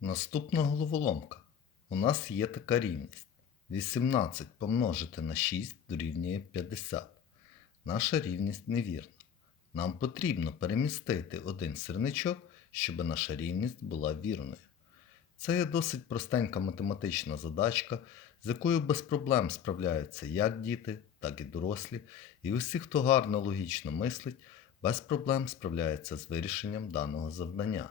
Наступна головоломка. У нас є така рівність. 18 помножити на 6 дорівнює 50. Наша рівність невірна. Нам потрібно перемістити один сірничок, щоб наша рівність була вірною. Це є досить простенька математична задачка, з якою без проблем справляються як діти, так і дорослі, і усі, хто гарно логічно мислить, без проблем справляються з вирішенням даного завдання.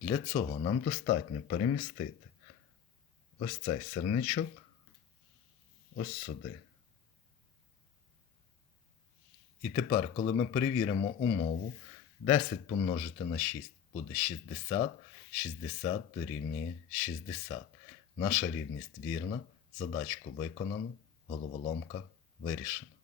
Для цього нам достатньо перемістити ось цей сирничок ось сюди. І тепер, коли ми перевіримо умову, 10 помножити на 6 буде 60, 60 дорівнює 60. Наша рівність вірна, задачку виконано, головоломка вирішена.